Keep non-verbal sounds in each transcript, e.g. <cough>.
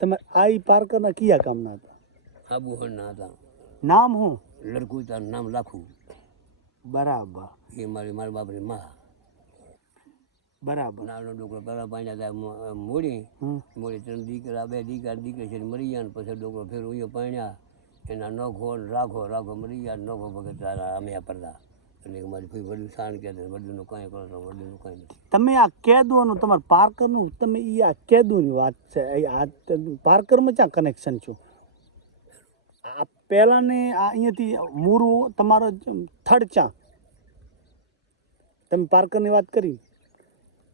તમે આ ઈ પાર્કરના કયા કામના હતા? આબુહણના હતા. નામ હું લડકું તારું નામ લાખું. બરાબર. એ મારી મારા બાપની માં. બરાબર. નાનો ડોકરો પહેલાં પાણી હતા મોડી. મોડી ત્રણ દીકરા બે દીકરા દીકરી છે મરી ગયા ને પછી ડોકરો ફેર ઉયો પાણ્યા. એના નખો રાખો રાખો મરી ગયા નખો ભગત અમે આ પડતા એટલે મારી ભાઈ વડું શાન કહેતા વડુંનું કાંઈ કરો તો વડુંનું કાંઈ નથી. તમે આ કેદુઓનું તમારા પાર્કરનું તમે ઈ આ કેદુની વાત છે. એ આ પાર્કરમાં ક્યાં કનેક્શન છો આ પહેલાંને આ અહીંયાથી મૂરું તમારો થડ ચા તમે પાર્કરની વાત કરી?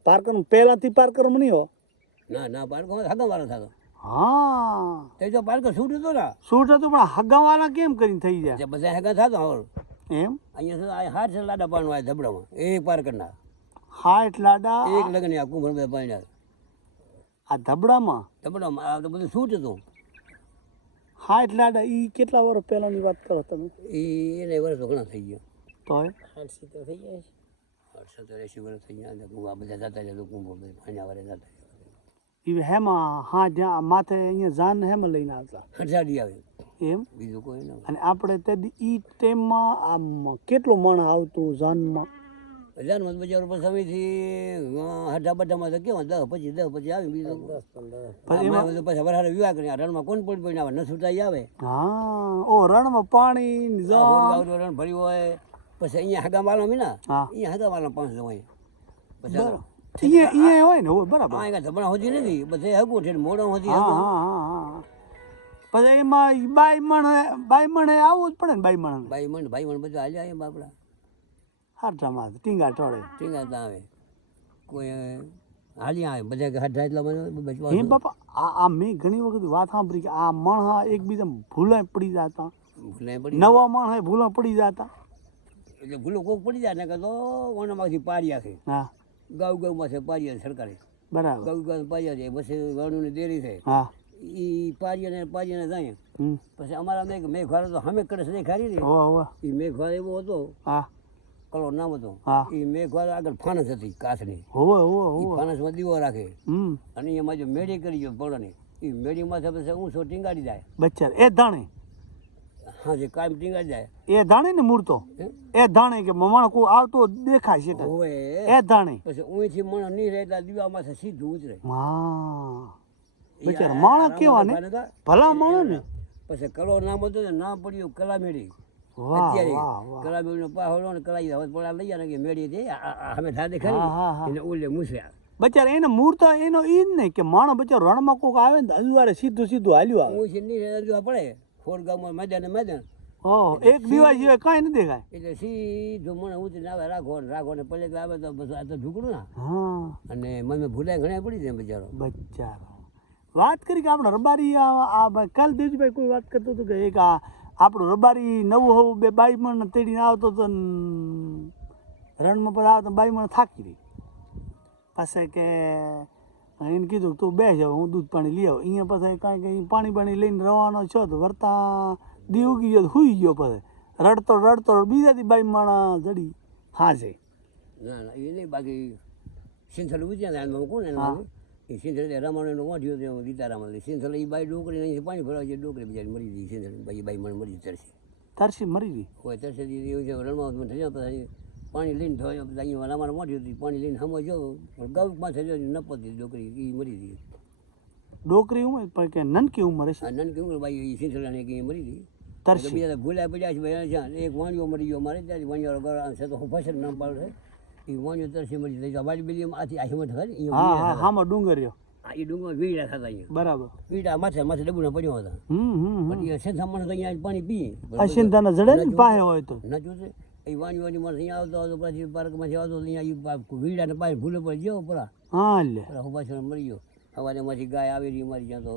પાર્કરનું પહેલાંથી પાર્કરમાં નહીં હો? ના ના પાર્કર હગાવાળો થતો હા. તે જો પાર્કર છૂટ હતો ને? છૂટ હતું પણ હગાવાલા કેમ કરીને થઈ જાય? બધા હગા થતો હવે એમ? અહીંયા સુધી હાથ છે લાડા પાણી આવે ધબડામાં પાર પાર્કરના હાઠ લાડા? એક લગ્ન આ કુંભર બધા પાણ્યા આ ધબડામાં ધબડામાં આ તો બધું છૂટ હતું. હાઠ લાડા એ કેટલા વર્ષ પહેલાંની વાત કરો તમે? એ એને વર્ષ ઘણા થઈ ગયા. તો આઠસો સિત્તેર થઈ ગયા તો એંસી વર્ષ થઈ ગયા. આ બધા જતા જતા કુંભર બધા પાણી વાળા જતા એ હેમાં હા જ્યાં માથે અહીંયા જાન હેમાં લઈને આવતા. હજારી આવે. એમ? બીજું કોઈ ન અને આપણે તે ઈ ટાઈમમાં આમ કેટલું મણ આવતું જાનમાં? જાનમાં બજાર પર સમયથી હઠા બઠામાં તો કેવા દસ પછી દસ પછી આવી બીજું પછી એમાં- પછી પછી વરસાદ વિવાહ કરી રણમાં કોણ પડી પડીને આવે ન છૂટાઈ આવે. હા ઓ રણમાં પાણી ને રણ ભર્યું હોય પછી અહીંયા હાગા માલો મીના હા. અહીંયા હાગા માલો પાંચ હોય. પછી અહીંયા હોય ને હોય બરાબર. આ અહીંયા ધબણા હોતી નથી. બધે હગું છે મોડો હોતી હા હા હા. પછી એમાં ઈ બાઈ મણ મણે આવવું જ પડે ને બાઈ મણ ભાઈમણ બધું હાલ્યા બાપડા હાટામાં ટીંગા ટોળે. ટીંગા તો આવે. કોઈ હાલ્યા આવે. બધા હઠા એટલા બધા એમ બાપા આ આ મેં ઘણી વખત વાત સાંભળી કે આ મણ હા એકબીજા ભૂલાય પડી જતા. ભૂલાય પડી નવા મણ હા ભૂલા પડી જતા. એટલે ભૂલો કોક પડી જાય ને કે તો ઓનામાંથી પાડ્યા છે હા. ગાઉ ગાઉમાં છે પાડ્યા સરકારે. બરાબર. ગાઉ ગાઉ પાડ્યા છે પછી વણુની દેરી છે હા. એ પાડીને પાડીને જાય. પછી અમારા મેં મેઘવાળો તો હમે કડસ દેખાડી ને હોવા હોવા એ મેઘવાર એવો હતો. હા. કલો નામ હતો. એ મેઘવાર આગળ ફાનસ હતી કાચની હોવે હોવે હોવે. ફાનસમાં દીવો રાખે. હમ. અને એમાં જો મેળી કરી ગયો પડવાની એ મેળીમાં પછી ઊંચો ટીંગાડી જાય. બચ્ચા એ ધાણે? હા જે કાયમ ટીંગાડી જાય. એ ધાણે ને મૂર્તો એ ધાણે કે મમાણ કો આવતો દેખાય છે હોવે. એ ધાણે? પછી ઊંચી મણ નહીં રહે એટલે દીવામાં સીધું ઉતરે. હા બિચારા માણસ કેવા ને? ભલા માણસ ને. પછી કલો નામ હતું ને નામ પડ્યું કલામેડી અત્યારે કલામેડીનો પાહોડો ને કલાઈ હવે પડા લઈ જાય કે મેળી છે આ- હવે થાદે હા, હા, હા. ખરી એને ઓલે મૂસ્યા બચારા એને મૂર્તો એનો ઈ જ નહીં કે માણસ બચારો રણમાં કોક આવે ને અજવારે સીધું સીધું હાલ્યું આવે. મૂસી નહીં રહે જોવા પડે ખોરગામમાં મેદાન ને મજા. એક દીવા સિવાય કાંઈ નથી દેખાય. એટલે સીધું મને ઉતરીને આવે રાખો ને રાખો ને પલે આવે તો બસ આ તો ઢુકડું ના. અને મને ભૂલાય ઘણા પડી જાય બચારો. બચારો. વાત કરી કે આપણો રબારી આ કાલ દેજભાઈ કોઈ વાત કરતો હતો કે એક આ આપણો રબારી નવું હોવું બે બાઈ મણ તેડીને આવતો હતો રણમાં પર આવતો બાઈ મણ થાકી રહી પાસે કે એને કીધું તું બે જાવ હું દૂધ પાણી લઈ આવું. અહીંયા પછી કાંઈ કંઈ પાણી પાણી લઈને રવાનો છો તો વરતા દી ઉગી ગયો તો હુઈ ગયો પછી. રડતો રડતો બીજાથી બાઈ માણા જડી હાજે. ના ના એ નહીં બાકી સિંથલ ઉજ્યા હા. એના એ સિંથલ રમાણો વાંઢ્યો હતો ગીતારામાં સિંથલ એ બાઈ ડોકરી નહીં પાણી ભરાવે છે ડોકરી બિચારી મરી ગઈ સિંથલ બાઈ બાઈ મને મરી તરશે તરસી મરી ગઈ? હોય તરસે એવું છે રણમાં થઈ જાય પાણી લઈને થયો અહીંયા રામાયણ વાંઢ્યું હતું પાણી લઈને હમો જો પણ ગૌ પાસે જો નપતી ડોકરી એ મરી ગઈ. ડોકરી ઉંમર પણ કે નનકી ઉંમર હશે? નનકી ઉંમર ભાઈ બાઈ એ સિંથલ અને કે મરી ગઈ. તરસી. બીજા ભૂલ્યા પડ્યા છે એક વાણિયો મરી ગયો મારે ત્યાં વાણિયો છે તો હું ફસલ ન પાડે એ ઉતર તરસી મળી જાય. વાડી બિલી આથી આ હિંમત ખરી હા હામાં ડુંગર રહ્યો. આ એ ડુંગર વીડા થતા અહીંયા. બરાબર. વીડા માથે માથે ડબુના પડ્યો હતા. હમ હમ હમ. પણ એ સેંધા માણસ અહીંયા પાણી પીએ. અશિંતાના જડે ને પાસે હોય તો. ન જોતે એ વાણી વાણી માણસ અહીંયા આવતો આવતો પછી પાર્કમાંથી આવતો અહીંયા વીડાને પાણી ભૂલે પડી. ગયો પરા. હા લે. પરા હું પાછળ મરી ગયો. સવારે માંથી ગાય આવી રહી મારી ત્યાં તો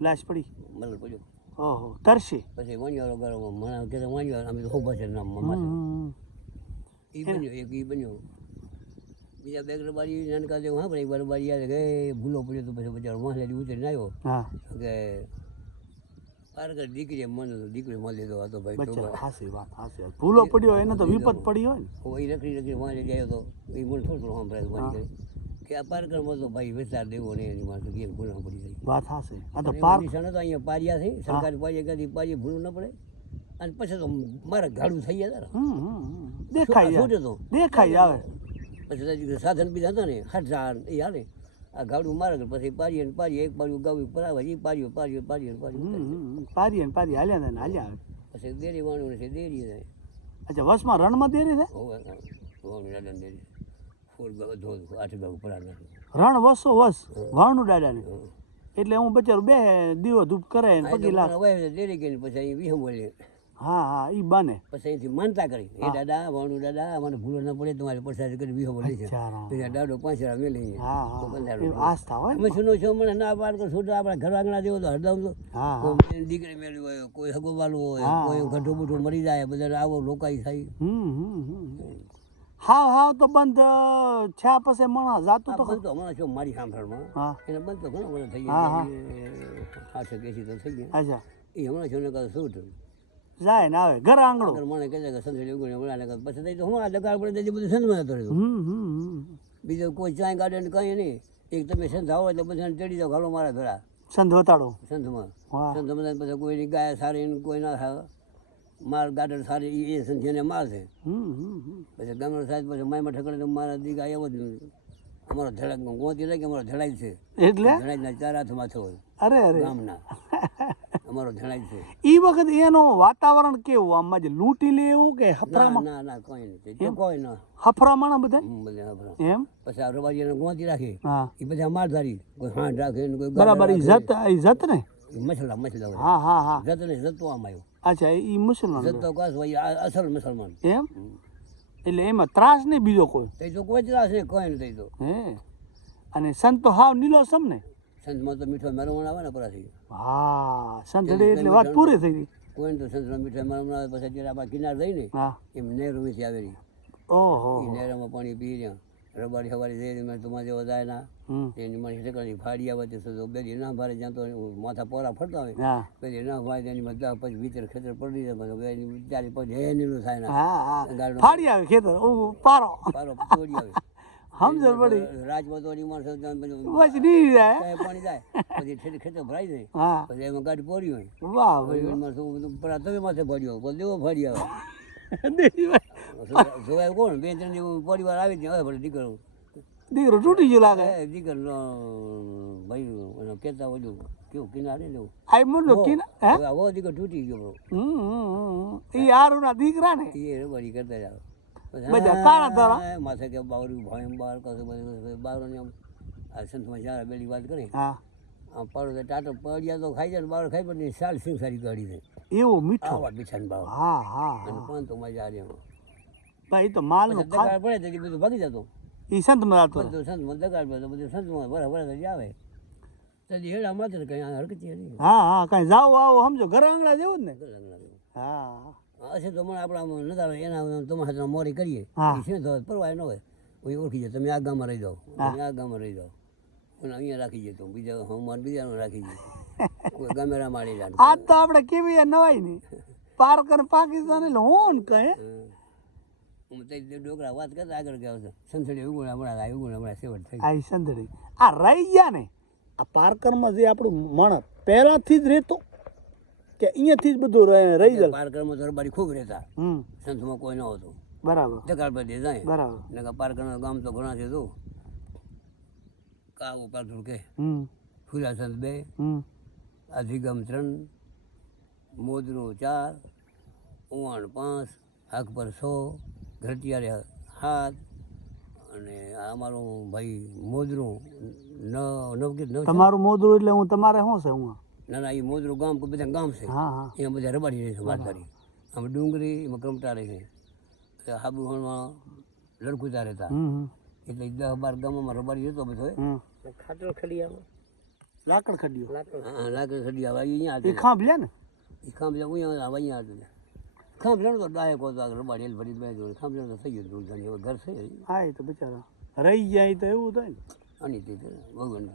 લાશ પડી. મરણ પડ્યો. ઓહો તરસી પછી વાણીવાળો ગયો મને કે વાણીવાળો અમે તો હું પાછળ નામ માથે. એ બન્યો એક એ બન્યો. બીજા બે રબારી નાનકા જેવું હા ભાઈ રબારી યાદ કે ભૂલો પડ્યો તો પછી બચારો વાંસળી ઉતરીને આવ્યો. કે પારકર દીકરી મન તો દીકરી મળી લીધો હતો ભાઈ હાસી વાત હાસી ભૂલો પડ્યો એને તો વિપત પડી હોય ને. એ રખડી રખડી વાંસળી ગયો તો એ મને થોડું થોડું સંભળાય કે આ પારકરમાં તો ભાઈ વિસ્તાર દેવો નહીં એની માણસો કેમ ભૂલવા પડી જાય. વાત હાશે આ તો પાર્ક તો અહીંયા પારિયા છે સરકારી પારિયા ક્યાંથી પારિયા ભૂલવું ન પડે. અને પછી તો મારે ગાડું થઈ ગયા તારા હમ, હમ, હમ. દેખાય છૂટે તો? દેખાય આવે. પછી સાધન બીજા હતા ને હજાર એ હાલે. આ ગાડું મારે પછી પારીએ ને પારીએ એક પાડ્યું ગાવું પરાવે એ પારીઓ પારીઓ પારીએ હમ, હમ. પારીએ ને પારી હાલ્યા ને હાલ્યા પછી દેરી વાણું છે દેરી જાય અચ્છા વસમાં રણમાં દેરી થાય? હોવે દેરી. ફૂલ ધોધ આઠ ગાવું પરાવે રણ વસો વસ વાણું દાદાને એટલે હું બચારું બે દીવો ધૂપ કરે ને પગી લાગે દેરી ગઈ પછી અહીં વિહમ બોલી હા હા એ બને. પછી અહીંથી માનતા કરી. એ દાદા વાણું દાદા મને ભૂલો ન પડે તમારે પ્રસાદ કરી વિહમ બોલી છે. પછી દાડો પાંચ હજાર અમે હા તો હા બંધારો એ આસ્થા હોય અમે સુનો છો? મને ના પાડ કર છોટા આપણા ઘર આંગણા જેવો તો હરદમ તો. હા હા. દીકરી મેળવી હોય કોઈ હગોવાલું હોય કોઈ ગઢો બુઢો મરી જાય બધા આવો લોકાઈ થાય. હાવ હાવ તો બંધ છે પછી મણા જાતું તો તો હમણાં છો મારી સાંભળમાં હા. એને બંધ તો ઘણો બધો થઈ હા, હા. ગયા સાતસો એસી તો થઈ ગયા. અચ્છા. એ હમણાં છો ને કહે શું થયું? જાય ને આવે. ઘર આંગણો. મને કહે કે સંસળી ઉગણી મળ્યા ને પછી તો હું આ દગાડ પડે તે બધું સંજમાં જતો રહ્યો. બીજો કોઈ ચાય ગાર્ડન કંઈ નહીં. એક તમે સંત આવો એટલે બધા ચડી જાઓ ઘાલો મારા ઘરા સંત વતાડો. સંધમાં બધા પછી કોઈની ગાય સારી કોઈ ના થાય. માલ ગાર્ડન સારી એ- હમ હમ પછી ગામનો સાહેબ પછી માયમાં ઠકડે તો મારા દીકરા એવો જ અમારો ધડક ગોતી લાગે અમારો ધડાઈ છે. એટલે? ધડાઈના ચાર હાથ માથે હોય અરે અરે. ગામના. અમારો જણાય છે. એ વખત એનો વાતાવરણ કેવું? આમ જે લૂંટી લે એવું કે હફરામાં? ના ના કોઈ તે કોઈ ના. હફરામણ બધા બધા. એમ? પછી આ એને ગોંચી રાખે. હા. એ બધા મારધારી કોઈ હાંડ રાખે ને કોઈ બરાબર ઇજ્જત ઇજ્જત જત ને મસલા મસલા હા હા હા. જત ને જતો આમ આવ્યો. અચ્છા એ મુસલમાન જતો કાસ ભાઈ અસલ મુસલમાન. એમ? એટલે એમાં ત્રાસ નહીં બીજો કોઈ? તે કોઈ ત્રાસ નહીં કોઈ નથી તો. હે? અને સંતો હાવ નીલો સમ ને? સંતમાં તો મીઠો મેરવણ આવે ને પરાથી. હા સંતડે એટલે વાત પૂરી થઈ ગઈ. કોઈને તો સંતમાં મીઠો મેરવણ આવે પછી જ્યારે આપણે કિનાર જઈને એમ નેરમાંથી આવેલી. ઓહો. એ પાણી પી રહ્યા. રબારી હવારી જઈ મેં તમારે જેવો જાય ના. એની મને ઠેકાણી ફાડી આવે તે તો બે ના ભારે જ્યાં તો માથા પોરા ફરતા હોય. હા. બે દી ના ભારે એની મજા પછી ભીતર ખેતર પડી જાય પછી બે દી પછી હે નીલું થાય ના. ફાડી આવે ખેતર પારો. પારો તોડી આવે. સમજણ પડી રાજપતોની માણસો બસ નહીં જાય. પાણી જાય. પછી ઠેર ખેતર ભરાઈ જાય. હા. પછી એમાં ગાડી પોરી હોય. વાહ ભાઈ બધું પરા તમે માથે ભર્યો બોલ દેવો દેવીભાઈ <laughs> જોવાય કોણ? બે ત્રણ દિવસ પરિવાર આવી ત્યાં હવે ભલે દીકરો. દીકરો તૂટી ગયો લાગે. એ દીકરો ભાઈ કહેતા ઓલું કેવું કિનારે લેવું આઈ મુંડો કિના હે? દીકરો તૂટી ગયો બરો. હમ, હમ, હમ. આરુના દીકરા ને એ રબારી કરતા જાવ. બધા કાળા ધોળા. માથે કે બાવરી ભાઈ બાર કશું બધું બાવરોની આમ આ સંતમાં જ્યારે બેલી વાત કરી. હા. આમ પાડો ટાટો પડ્યા તો ખાઈ જાય બાવર ખાઈ પણ સાલ સિંગ સારી ગાડી છે. એવો મીઠો? આવા બિછાને બાવર. હા હા અને પણ તો મજા આવે ભાઈ તો માલ દગાડ પડે તો બધું ભાગી જતો. ઈ સંત મજાતો બધું સંતમાં દગાડ પડે તો બધું સંતમાં ભરા ભરા આવે તો હેડા માત્ર કઈ હરકતી હા હા કઈ જાઓ આવો સમજો. ઘર આંગણા જેવું જ ને? હા. હશે તો મને આપણા નતા એના તમારા સાથે મોરી કરીએ. હા. શું થયું? પરવાય ન હોય. કોઈ ઓળખી જાય તમે આ ગામમાં રહી જાઓ. તમે આ ગામમાં રહી જાઓ. અને અહીંયા રાખી જાય તો બીજા હું મારે બીજાનું રાખી જાય કોઈ ગામેરા મારી જાય આજ તો આપણે કેવી નવાય નહીં પારકર પાકિસ્તાન એટલે હું કહે હું તે ડોકરા વાત કરતા આગળ ગયા છે સંસડી ઉગુણા હમણાં આવી ઉગુણા હમણાં સેવટ થઈ આ સંસડી આ રહી ગયા ને. આ પારકરમાં જે આપણું મણ પહેલાથી જ રહેતો કે અહીંયાથી જ બધું રહે- જાય પારકરમાં દરબારી રબારી ખૂબ રહેતા સંતમાં કોઈ ન હતું. બરાબર. દગાડ પર દે જાય. બરાબર. ને પારકરના ગામ તો ઘણા છે તું કાવું પારકર કે. હમ. ફુલાસંત બે. અધિગમ ત્રણ. મોદરું ચાર. ઉવાણ પાંચ. હાક પર સો. ઘરટિયારે હાથ અને આ અમારું ભાઈ મોદરું નવ કે નવ તમારું મોદરું એટલે હું તમારે શું છે હું? ના ના એ મોદરું ગામ કોઈ બધા ગામ છે. હા હા. એમાં બધા રબાડી રહે છે વારસારી આમ ડુંગરી એમાં ક્રમટા રહે છે પછી હાબુહણમાં લડકુતા રહેતા એટલે દસ બાર ગામોમાં રબાડી રહેતો બધો ખાટલો ખડી આવે લાકડ ખડ્યો. હા લાકડ ખડી આવે અહીંયા આવે ખાંભ લે ને? એ ખાંભલા અહીંયા આવે અહીંયા હતું ખાંભલાનો તો ડાયક હતો આગળ રબાડી એલ ભરી બે જોડે. ખાંભલાનો તો થઈ ગયું ધૂળ હવે ઘર છે હા એ તો બિચારા. રહી જાય તો એવું થાય ને. અને તે ભગવાન